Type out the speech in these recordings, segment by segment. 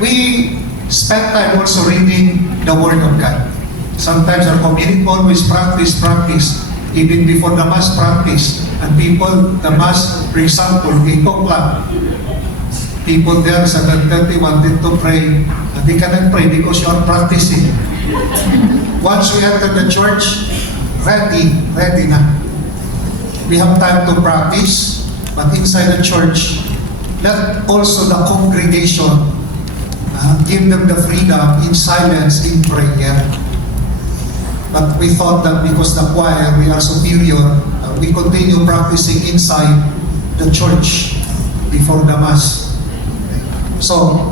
we spend time also reading the Word of God. Sometimes our community always practice, even before the Mass practice. And people, the Mass, for example, 8 o'clock, people there sa 7:30 wanted to pray. They cannot pray because you are practicing. Once we enter the church, ready na. We have time to practice, but inside the church, let also the congregation give them the freedom in silence, in prayer. But we thought that because the choir, we are superior, we continue practicing inside the church before the Mass. So,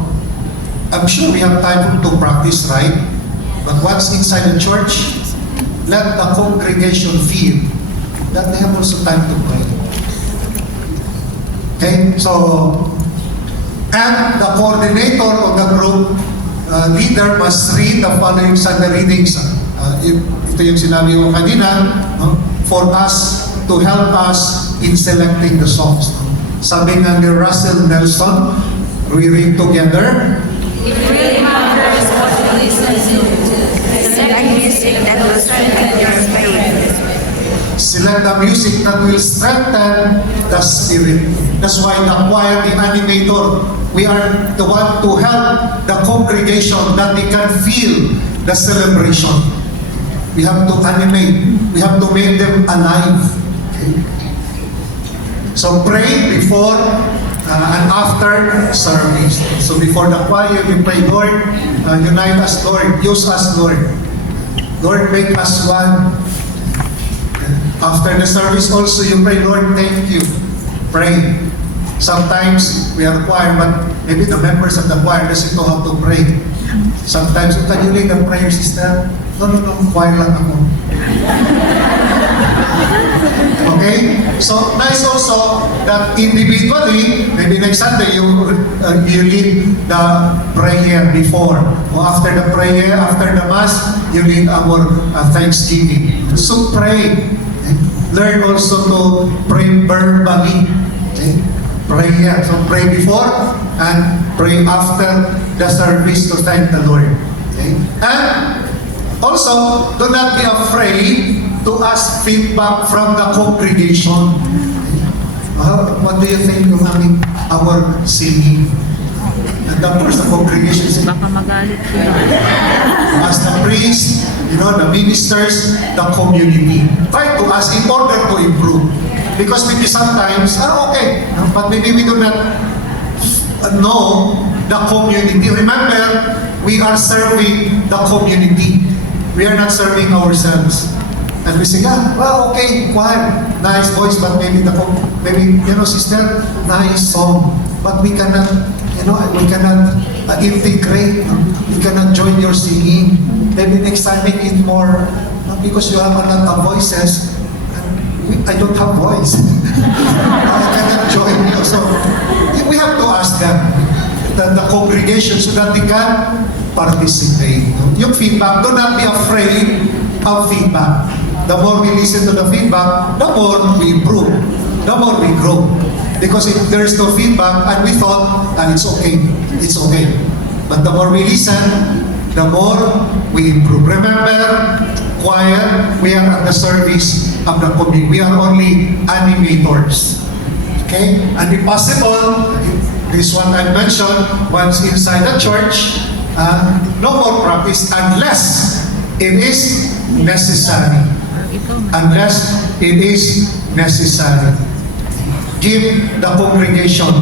I'm sure we have time to practice, right? But once inside the church, let the congregation feel that they have also time to pray. Okay? So, and the coordinator of the group leader must read the following Sunday readings. Ito yung sinabi ko kanina, no? For us to help us in selecting the songs. Sabi nga ni Russell Nelson, we read together. It really matters what you listen to. Select music that will strengthen your faith. Select the music that will strengthen the spirit. That's why the choir, the animator, we are the one to help the congregation that they can feel the celebration. We have to animate. We have to make them alive. Okay? So pray before and after service. So before the choir, you pray, Lord, unite us, Lord. Use us, Lord. Lord, make us one. After the service also, you pray, Lord, thank you. Pray. Sometimes we are choir, but maybe the members of the choir doesn't know how to pray. Sometimes, can you lead the prayer, sister? No, choir lang ako. Okay? So, nice also that individually, maybe next Sunday, you lead the prayer before. Or after the prayer, after the Mass, you lead our Thanksgiving. So, pray. Learn also to pray verbally. Okay? Prayer. So, pray before and pray after the service to thank the Lord. Okay? And also, do not be afraid to ask feedback from the congregation. What do you think of our singing? And of course, the congregation says, Baka magalit sila. as the priest, the ministers, the community. Try to ask in order to improve. Because maybe sometimes, okay, but maybe we do not know the community. Remember, we are serving the community. We are not serving ourselves. And we say, okay, choir, nice voice, but maybe sister, nice song. But we cannot, integrate. We cannot join your singing. Maybe next time make it more, because you have a lot of voices. I don't have voice. I cannot join you. So, we have to ask them, the congregation, so that they can participate. Yung feedback, do not be afraid of feedback. The more we listen to the feedback, the more we improve, the more we grow. Because if there is no feedback, and we thought, it's okay. But the more we listen, the more we improve. Remember, choir, we are at the service of the community. We are only animators. Okay? And if possible, this one I mentioned, once inside the church, no more practice unless it is necessary. Unless it is necessary. Give the congregation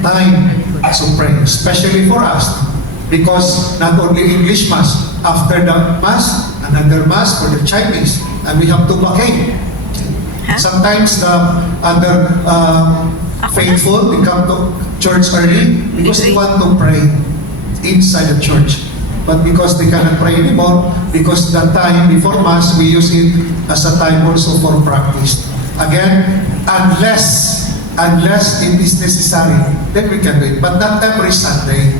time to pray, especially for us, because not only English Mass, after the Mass, another Mass for the Chinese, and we have to vacate. Sometimes the other faithful, they come to church early because they want to pray inside the church. But because they cannot pray anymore, because that time before Mass, we use it as a time also for practice. Again, unless it is necessary, then we can do it. But not every Sunday.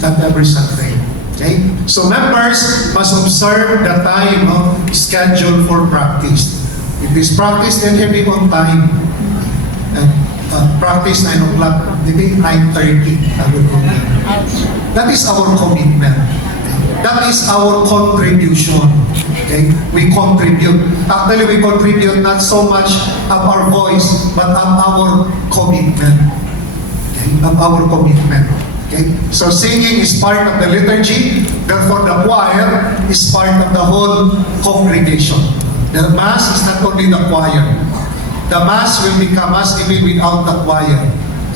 Not every Sunday. Okay? So members must observe the time scheduled for practice. If this practice, then he'll be on time. Practice 9 o'clock. maybe 9:30, I will go in. That is our commitment. That is our contribution. Okay? We contribute. Actually, we contribute not so much of our voice, but of our commitment. Okay? Of our commitment. Okay? So singing is part of the liturgy. Therefore, the choir is part of the whole congregation. The Mass is not only the choir. The Mass will become Mass even without the choir.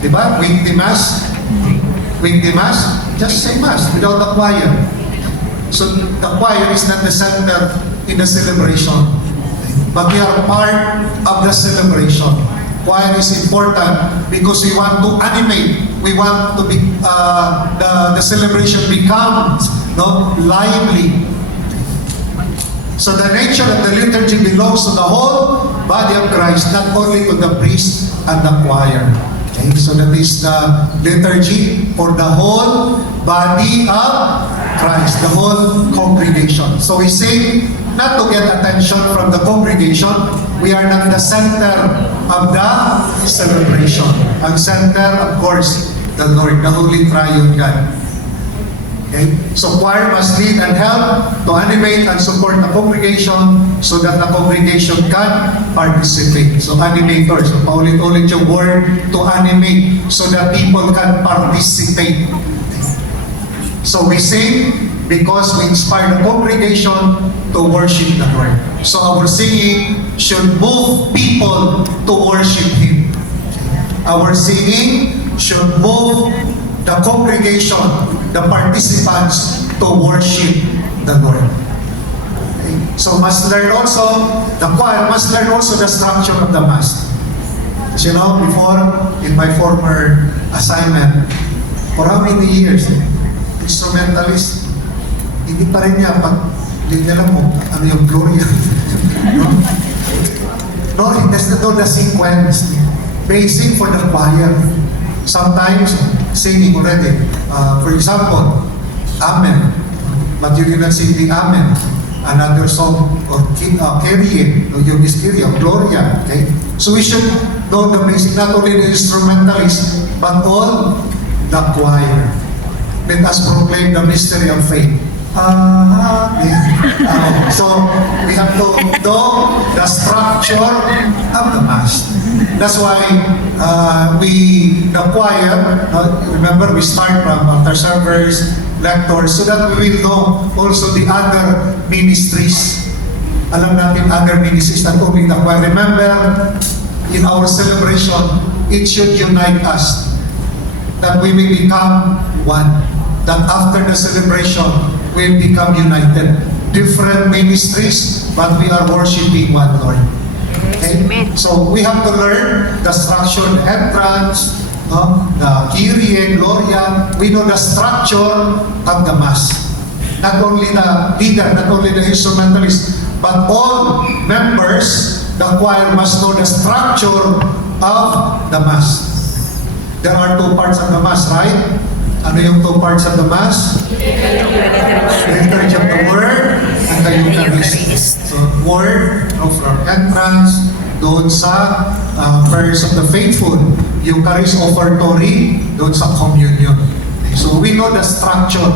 Diba? Weekly Mass. Weekly Mass. Just say Mass without the choir. So the choir is not the center in the celebration, but we are part of the celebration. Choir is important because we want to animate. We want to be the celebration becomes lively. So the nature of the liturgy belongs to the whole body of Christ, not only to the priest and the choir. Okay, so that is the liturgy for the whole body of Christ, the whole congregation. So we say, not to get attention from the congregation, we are not the center of the celebration. Ang center, of course, the Lord, the Holy Triune God. Okay? So choir must lead and help to animate and support the congregation so that the congregation can participate. So animators, so paulit-ulit yung word to animate so that people can participate. So we sing because we inspire the congregation to worship the Lord. So our singing should move people to worship Him. Our singing should move the congregation, the participants, to worship the Lord. Okay? So must learn also, the choir must learn also the structure of the Mass. As you know, before, in my former assignment, for how many years, instrumentalist, hindi pa rin niya, pag hindi alam mo, ano yung Gloria. No, he doesn't know the sequence. Basic for the choir. Sometimes, singing already. For example, Amen. But you did not sing the Amen. Another song, or Kyrie, yung is Kyrie, or Gloria. Okay? So we should know the basic, not only the instrumentalist, but all the choir. Let us proclaim the mystery of faith. So we have to know the structure of the Mass. That's why the choir, remember we start from after servers, lectors, so that we will know also the other ministries. Alam natin other ministries, not only the choir. Remember, in our celebration, it should unite us, that we will become one. That after the celebration, we'll become united. Different ministries, but we are worshiping one Lord. Okay? So we have to learn the structure, the entrance, the Kyrie, Gloria. We know the structure of the Mass. Not only the leader, not only the instrumentalist, but all members, the choir must know the structure of the Mass. There are two parts of the Mass, right? Ano yung two parts of the Mass? The liturgy of the Word and the Eucharist. So, Word, from entrance, doon sa prayers of the faithful. Eucharist offertory, doon sa communion. So, we know the structure.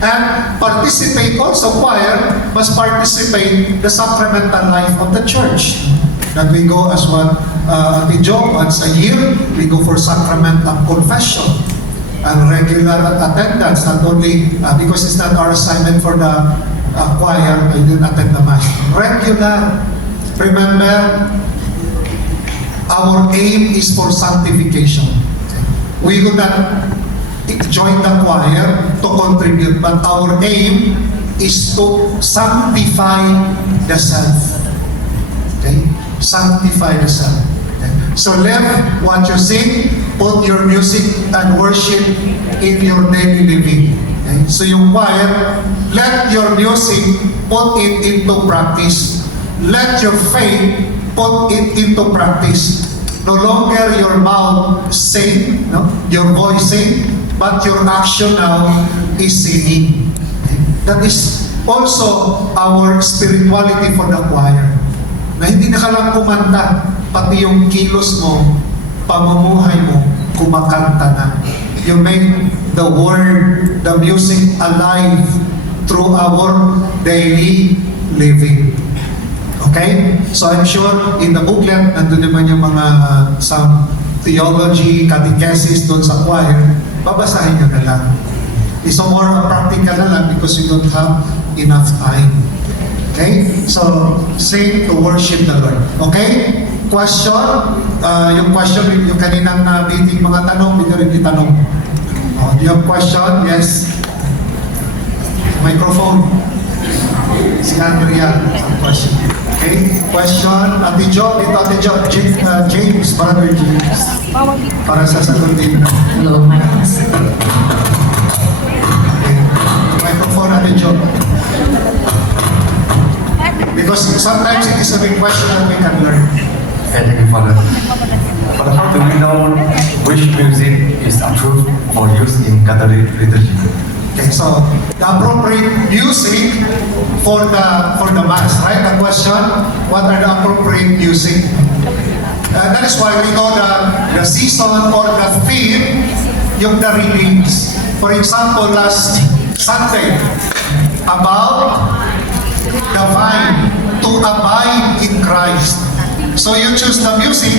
And participate also, choir must participate the sacramental life of the church. That we go as what Ate Jo, once a year, we go for sacrament of confession. And regular attendance, not only because it's not our assignment for the choir, I didn't attend the Mass. Regular. Remember, our aim is for sanctification. We do not join the choir to contribute, but our aim is to sanctify the self. Okay? Sanctify the self. Okay? So let what you sing, put your music and worship in your daily living. Okay? So yung choir, let your music, put it into practice. Let your faith, put it into practice. No longer your mouth sing, your voice sing, but your action now is singing. Okay? That is also our spirituality for the choir. Na hindi na ka lang kumanta, pati yung kilos mo, pamumuhay mo, kumakanta na. You make the word, the music alive through our daily living. Okay? So I'm sure in the booklet, nandun naman yung mga some theology, catechesis doon sa choir, babasahin nyo na lang. So more practical na lang because you don't have enough time. Okay? So, sing to worship the Lord. Okay? Question? Yung question, yung kaninang meeting mga tanong, hindi rin itanong. Oh, do you have question? Yes? Microphone. Si Andrea, some question. Okay? Question? Ate Jo, dito Ate Jo. James, Brother James. Para sa sagutin. Hello, my name is Okay. Microphone, Ate Jo. Because sometimes it is a big question that we can learn. Thank you, Father. Father, how do we know which music is approved for use in Catholic liturgy? Okay, so the appropriate music for the mass, right? The question, what are the appropriate music? That is why we know the season or the theme, yung the readings. For example, last Sunday, about the vine, to abide in Christ. So you choose the music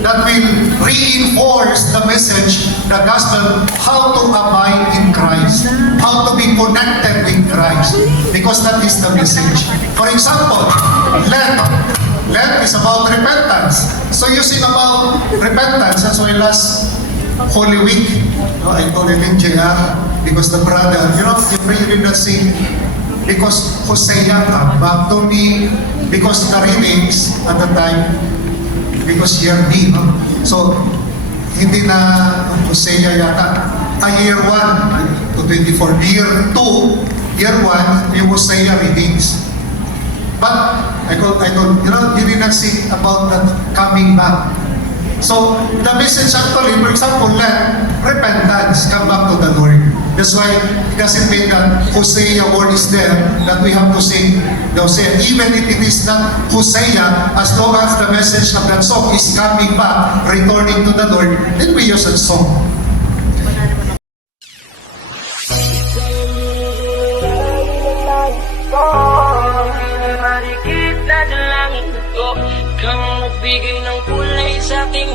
that will reinforce the message, the gospel, how to abide in Christ, how to be connected with Christ, because that is the message. For example, Lent. Lent is about repentance. So you sing about repentance as well as Holy Week. No, I call it in JR because the brother, you really not sing because Hosea come back to me, because the readings at the time, because year B, no? So, hindi na Hosea yata. Year 1 to 24. Year 2, year 1, yung Hosea readings. But, I told, you did not sing about that coming back. So, the message actually, for example, let repentance, come back to the Lord. That's why it doesn't mean that Hosea word is there, that we have to sing the Hosea. Even if it is not Hosea, as long as the message of that song is coming back, returning to the Lord, then we use that song. Marikit na dalangin ko, kang magbigay ng kulay sa aking